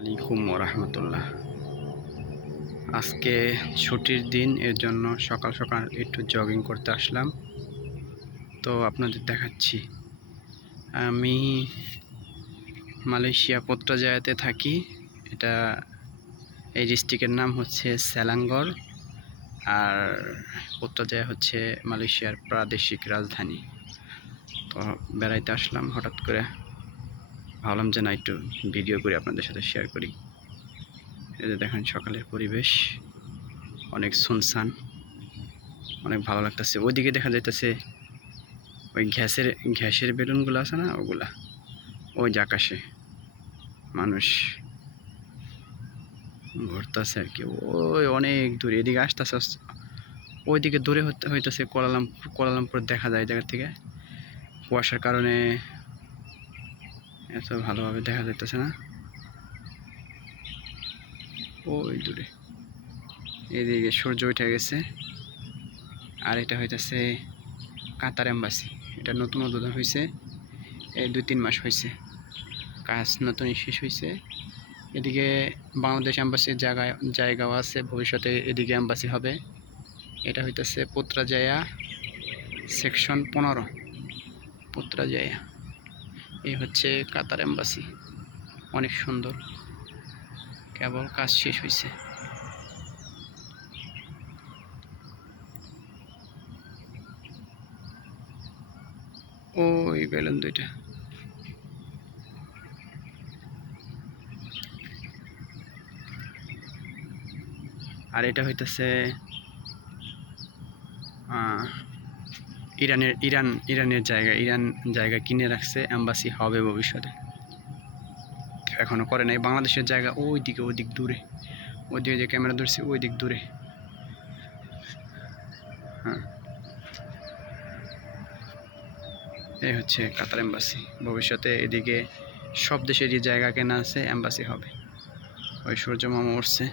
আলাইকুম ওরহমতুল্লাহ। আজকে ছুটির দিন, এর জন্য সকাল সকাল একটু জগিং করতে আসলাম। তো আপনাদের দেখাচ্ছি, আমি মালয়েশিয়া পুত্রাজায়াতে থাকি। এই ডিস্ট্রিক্টের নাম হচ্ছে সেলাঙ্গর, আর পুত্রাজায়া হচ্ছে মালয়েশিয়ার প্রাদেশিক রাজধানী। তো বেড়াইতে আসলাম, হঠাৎ করে ভাবলাম যে না, একটু ভিডিও করে আপনাদের সাথে শেয়ার করি। এই যে দেখেন সকালের পরিবেশ, অনেক সুনসান, অনেক ভালো লাগতেছে। ওইদিকে দেখা যাইতেছে ওই গ্যাসের বেলুনগুলো আছে না, ওগুলা ওই যে আকাশে মানুষ ঘুরতেছে আর কি। ওই অনেক দূরে, এদিকে আসতেছে, ওইদিকে দূরে হইতেছে কোয়ালালামপুর দেখা যায় জায়গা থেকে। কুয়াশার কারণে এত ভালোভাবে দেখা যাইতেছে না। ওই দূরে এদিকে সূর্য উঠে গেছে। আর এটা হইতেছে কাতার এম্বাসি। এটা নতুন উদ্বোধন হয়েছে, এই 2-3 মাস হয়েছে, কাজ নতুনই শেষ হয়েছে। এদিকে বাংলাদেশ এম্বাসির জায়গাও আছে, ভবিষ্যতে এদিকে এম্বাসি হবে। এটা হইতেছে পুত্রাজায়া সেকশন 15, পুত্রাজায়া। এই হচ্ছে কাতার এম্বাসি, অনেক সুন্দর, কেবল কাজ শেষ হয়েছে। ওই বেলুন দুইটা, আর এটা হইতেছে ইরানের জায়গা কিনে রাখছে, এম্বাসি হবে ভবিষ্যতে, এখনো করে নাই। বাংলাদেশের জায়গা ওইদিক দূরে, ওইদিকে যে ক্যামেরা ধরছি ওই দিক দূরে। হ্যাঁ, এই হচ্ছে কাতার এম্বাসি। ভবিষ্যতে এদিকে সব দেশের যে জায়গা কেনা আছে, এম্বাসি হবে। ওই সূর্য মামা উঠছে।